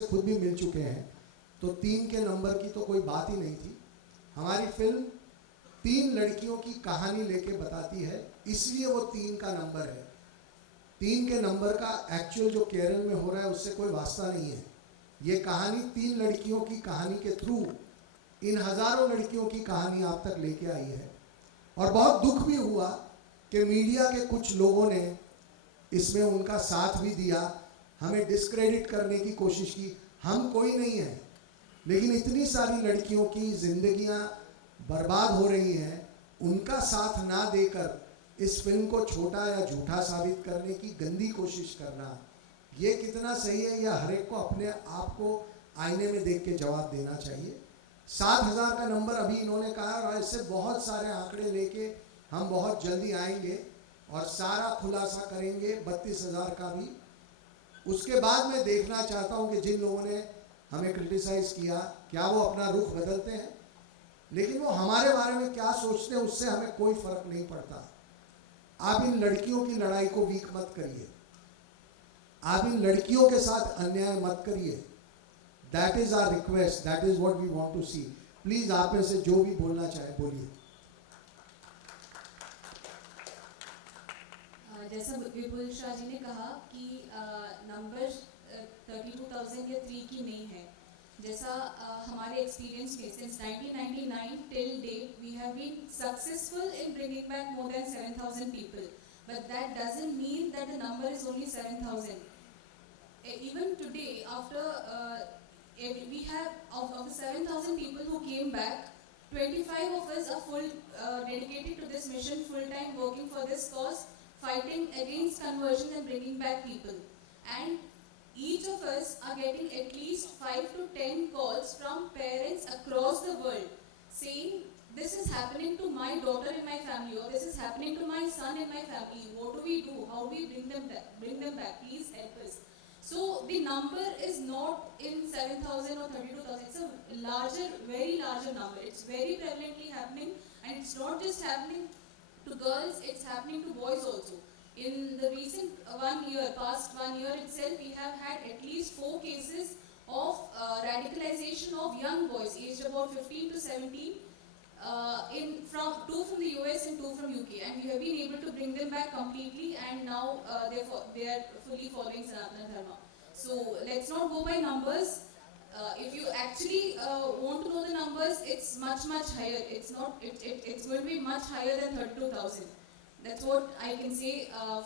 खुद भी मिल चुके हैं, तो 3 के नंबर की तो कोई बात ही नहीं थी। हमारी फिल्म 3 लड़कियों की कहानी लेके बताती है, इसलिए वो 3 का नंबर है। 3 के नंबर का एक्चुअल जो केरल में हो रहा है उससे कोई वास्ता नहीं है। ये कहानी 3 लड़कियों की कहानी के थ्रू इन हज़ारों लड़कियों की कहानी आप तक लेके आई है। और बहुत दुख भी हुआ कि मीडिया के कुछ लोगों ने इसमें उनका साथ भी दिया, हमें डिस्क्रेडिट करने की कोशिश की। हम कोई नहीं है, लेकिन इतनी सारी लड़कियों की ज़िंदगियां बर्बाद हो रही हैं, उनका साथ ना देकर इस फिल्म को छोटा या झूठा साबित करने की गंदी कोशिश करना, ये कितना सही है, यह हर एक को अपने आप को आईने में देख के जवाब देना चाहिए। 7,000 का नंबर अभी इन्होंने कहा, और इससे बहुत सारे आंकड़े लेके हम बहुत जल्दी आएंगे और सारा खुलासा करेंगे 32,000 का भी। उसके बाद मैं देखना चाहता हूं कि जिन लोगों ने हमें क्रिटिसाइज़ किया, क्या वो अपना रुख बदलते हैं, लेकिन वो हमारे बारे में क्या सोचते हैं उससे हमें कोई फ़र्क नहीं पड़ता। आप इन लड़कियों की लड़ाई को वीक मत करिए, आप इन लड़कियों के साथ अन्याय मत करिए। That is our request, that is what we want to see. Please आप में से जो भी बोलना चाहे बोलिए। जैसा विपुल शाह जी ने कहा कि नंबर 32,000 या 3 की नहीं है। जैसा हमारे एक्सपीरियंस में since 1999 till date we have been successful in bringing back more than 7,000 people, but that doesn't mean that the number is only 7,000. Even today, after we have of the 7,000 people who came back, 25 of us are full dedicated to this mission, full time working for this cause, fighting against conversion and bringing back people. And each of us are getting at least 5 to 10 calls from parents across the world saying, this is happening to my daughter in my family, or this is happening to my son in my family. What do we do? How do we bring them back? Please help us. So the number is not in 7,000 or 32,000. It's a larger, very larger number. It's very prevalently happening, and it's not just happening to girls, it's happening to boys also. In the recent past 1 year itself, we have had at least 4 cases of radicalization of young boys aged about 15 to 17, two from the US and 2 from UK, and we have been able to bring them back completely, and now they are fully following Sanatana Dharma. So let's not go by numbers. If you actually want to know the numbers, it's much higher. It's going to be much higher than 32,000. That's what I can say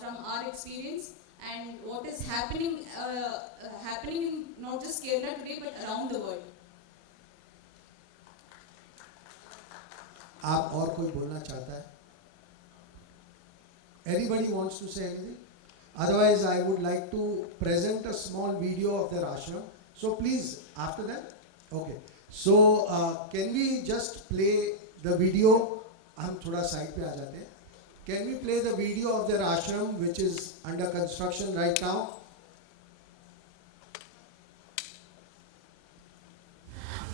from our experience, and what is happening in not just Kerala today but around the world. आप और कोई बोलना चाहता है? Anybody wants to say anything? Otherwise, I would like to present a small video of their ashram. So please, after that, okay. So can we just play the video? हम थोड़ा side पे आ जाते हैं. Can we play the video of their ashram, which is under construction right now?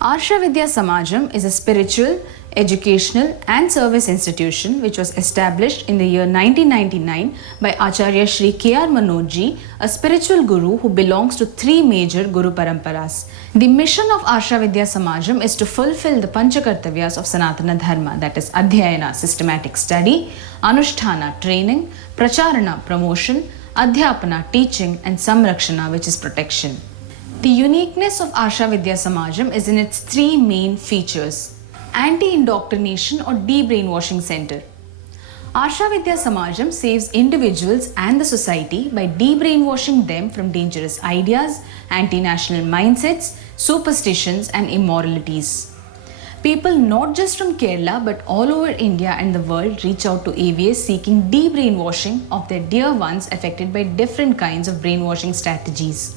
Arsha Vidya Samajam is a spiritual, educational and service institution which was established in the year 1999 by Acharya Shri K.R. Manoj ji, a spiritual guru who belongs to 3 major Guru Paramparas. The mission of Arsha Vidya Samajam is to fulfill the Panchakartavyas of Sanatana Dharma, that is Adhyayana, systematic study, Anusthana, training, Pracharana, promotion, Adhyapana, teaching and Samrakshana, which is protection. The uniqueness of Arsha Vidya Samajam is in its 3 main features. Anti-indoctrination or de-brainwashing center. Arsha Vidya Samajam saves individuals and the society by de-brainwashing them from dangerous ideas, anti-national mindsets, superstitions and immoralities. People not just from Kerala but all over India and the world reach out to AVS seeking de-brainwashing of their dear ones affected by different kinds of brainwashing strategies.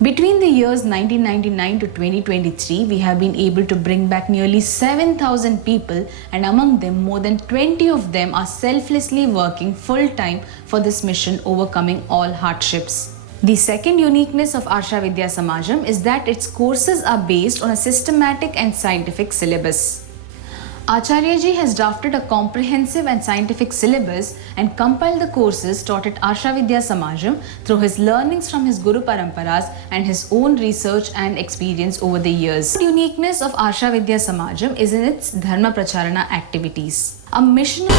Between the years 1999 to 2023, we have been able to bring back nearly 7,000 people, and among them, more than 20 of them are selflessly working full-time for this mission, overcoming all hardships. The second uniqueness of Arsha Vidya Samajam is that its courses are based on a systematic and scientific syllabus. Acharya ji has drafted a comprehensive and scientific syllabus and compiled the courses taught at Arsha Vidya Samajam through his learnings from his Guru Paramparas and his own research and experience over the years. The uniqueness of Arsha Vidya Samajam is in its Dharma Pracharana activities. A missionary